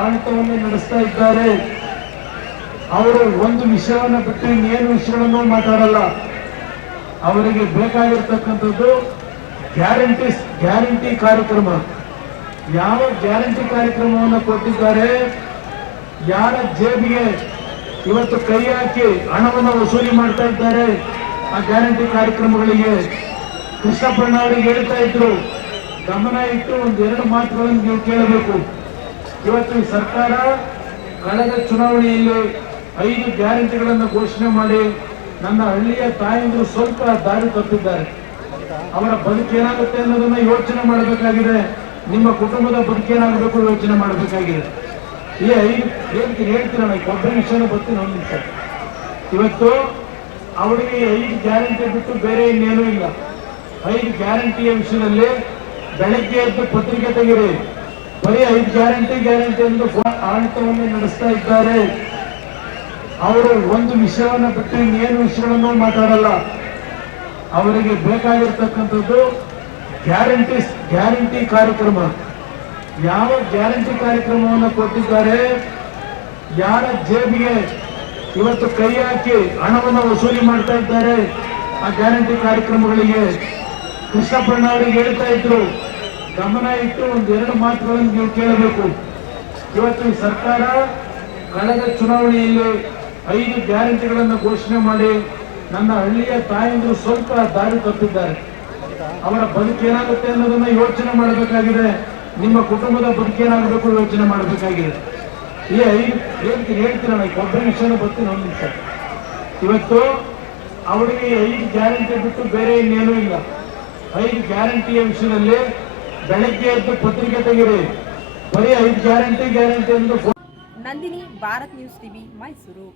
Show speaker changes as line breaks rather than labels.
ಆಡಳಿತವನ್ನು ನಡೆಸ್ತಾ ಇದ್ದಾರೆ. ಅವರು ಒಂದು ವಿಷಯವನ್ನು ಬಿಟ್ಟು ಇನ್ನೇನು ವಿಷಯಗಳನ್ನು ಮಾತಾಡಲ್ಲ. ಅವರಿಗೆ ಬೇಕಾಗಿರ್ತಕ್ಕಂಥದ್ದು ಗ್ಯಾರಂಟಿ ಗ್ಯಾರಂಟಿ ಕಾರ್ಯಕ್ರಮ. ಯಾವ ಗ್ಯಾರಂಟಿ ಕಾರ್ಯಕ್ರಮವನ್ನು ಕೊಟ್ಟಿದ್ದಾರೆ? ಯಾರ ಜೇಬಿಗೆ ಇವತ್ತು ಕೈ ಹಾಕಿ ಹಣವನ್ನು ವಸೂಲಿ ಮಾಡ್ತಾ ಇದ್ದಾರೆ? ಆ ಗ್ಯಾರಂಟಿ ಕಾರ್ಯಕ್ರಮಗಳಿಗೆ ಕೃಷ್ಣಪ್ಪಣ್ಣ ಅವರಿಗೆ ಹೇಳ್ತಾ ಇದ್ರು, ಗಮನ ಇಟ್ಟು ಒಂದೆರಡು ಮಾತುಗಳನ್ನು ನೀವು ಕೇಳಬೇಕು. ಇವತ್ತು ಸರ್ಕಾರ ಕಳೆದ ಚುನಾವಣೆಯಲ್ಲಿ ಐದು ಗ್ಯಾರಂಟಿಗಳನ್ನು ಘೋಷಣೆ ಮಾಡಿ ನನ್ನ ಹಳ್ಳಿಯ ತಾಯಂದಿರು ಸ್ವಲ್ಪ ದಾರಿ ತಪ್ಪಿದ್ದಾರೆ. ಅವರ ಬದುಕೇನಾಗುತ್ತೆ ಅನ್ನೋದನ್ನ ಯೋಚನೆ ಮಾಡಬೇಕಾಗಿದೆ. ನಿಮ್ಮ ಕುಟುಂಬದ ಬದುಕೇನಾಗಬೇಕು ಯೋಚನೆ ಮಾಡಬೇಕಾಗಿದೆ. ಈ ಐದು ಹೇಳ್ತೀನಿ ಹೇಳ್ತೀನಿ ನನಗೆ ಕೊಬ್ಬರಿ ವಿಷಯನೂ ಬರ್ತೀನಿ ಒಂದು ನಿಮಿಷ. ಇವತ್ತು ಅವರಿಗೆ ಐದು ಗ್ಯಾರಂಟಿ ಬಿಟ್ಟು ಬೇರೆ ಇನ್ನೇನೂ ಇಲ್ಲ. ಐದು ಗ್ಯಾರಂಟಿಯ ವಿಷಯದಲ್ಲಿ ಬೆಳಗ್ಗೆ ಎದ್ದು ಪತ್ರಿಕೆ ತೆಗೀರಿ. ಬರೀ ಐದು ಗ್ಯಾರಂಟಿ ಗ್ಯಾರಂಟಿ ಎಂದು ಆಡಳಿತವನ್ನು ನಡೆಸ್ತಾ ಇದ್ದಾರೆ. ಅವರು ಒಂದು ವಿಷಯವನ್ನು ಬಿಟ್ಟು ಇನ್ನೇನು ವಿಷಯಗಳನ್ನು ಮಾತಾಡಲ್ಲ. ಅವರಿಗೆ ಬೇಕಾಗಿರ್ತಕ್ಕಂಥದ್ದು ಗ್ಯಾರಂಟಿ ಗ್ಯಾರಂಟಿ ಕಾರ್ಯಕ್ರಮ. ಯಾವ ಗ್ಯಾರಂಟಿ ಕಾರ್ಯಕ್ರಮವನ್ನು ಕೊಟ್ಟಿದ್ದಾರೆ? ಯಾರ ಜೇಬಿಗೆ ಇವತ್ತು ಕೈ ಹಾಕಿ ಹಣವನ್ನು ವಸೂಲಿ ಮಾಡ್ತಾ ಇದ್ದಾರೆ ಆ ಗ್ಯಾರಂಟಿ ಕಾರ್ಯಕ್ರಮಗಳಿಗೆ? ಕೃಷ್ಣಪ್ಪಣ್ಣ ಅವರಿಗೆ ಹೇಳ್ತಾ ಇದ್ರು ಗಮನ ಇಟ್ಟು ಒಂದೆರಡು ಮಾತುಗಳನ್ನು ನೀವು ಕೇಳಬೇಕು. ಇವತ್ತು ಸರ್ಕಾರ ಕಳೆದ ಚುನಾವಣೆಯಲ್ಲಿ ಐದು ಗ್ಯಾರಂಟಿಗಳನ್ನು ಘೋಷಣೆ ಮಾಡಿ ನನ್ನ ಹಳ್ಳಿಯ ತಾಯಂದಿರು ಸ್ವಲ್ಪ ದಾರಿ ತಪ್ಪಿದ್ದಾರೆ. ಅವರ ಬದುಕೇನಾಗುತ್ತೆ ಅನ್ನೋದನ್ನ ಯೋಚನೆ ಮಾಡಬೇಕಾಗಿದೆ. ನಿಮ್ಮ ಕುಟುಂಬದ ಬದುಕೇನಾಗಬೇಕು ಯೋಚನೆ ಮಾಡಬೇಕಾಗಿದೆ. ಈ ಐದು ಹೇಳ್ತೀನಿ ಹೇಳ್ತೀನಿ ನನಗೆ ಒಬ್ಬರ ವಿಷಯನೂ ಬರ್ತೀನಿ ಒಂದು ನಿಮಿಷ. ಇವತ್ತು ಅವರಿಗೆ ಐದು ಗ್ಯಾರಂಟಿ ಬಿಟ್ಟು ಬೇರೆ ಇನ್ನೇನೂ ಇಲ್ಲ. ಐದು ಗ್ಯಾರಂಟಿಯ ವಿಷಯದಲ್ಲಿ ಬೆಳಗ್ಗೆ ಎದ್ದು ಪತ್ರಿಕೆ ತೆಗಿರಿ ಬರೀ ಐದು ಗ್ಯಾರಂಟಿ ಗ್ಯಾರಂಟಿ ಎಂದು
ನಂದಿನಿ ಭಾರತ್ ನ್ಯೂಸ್ ಟಿವಿ ಮೈಸೂರು.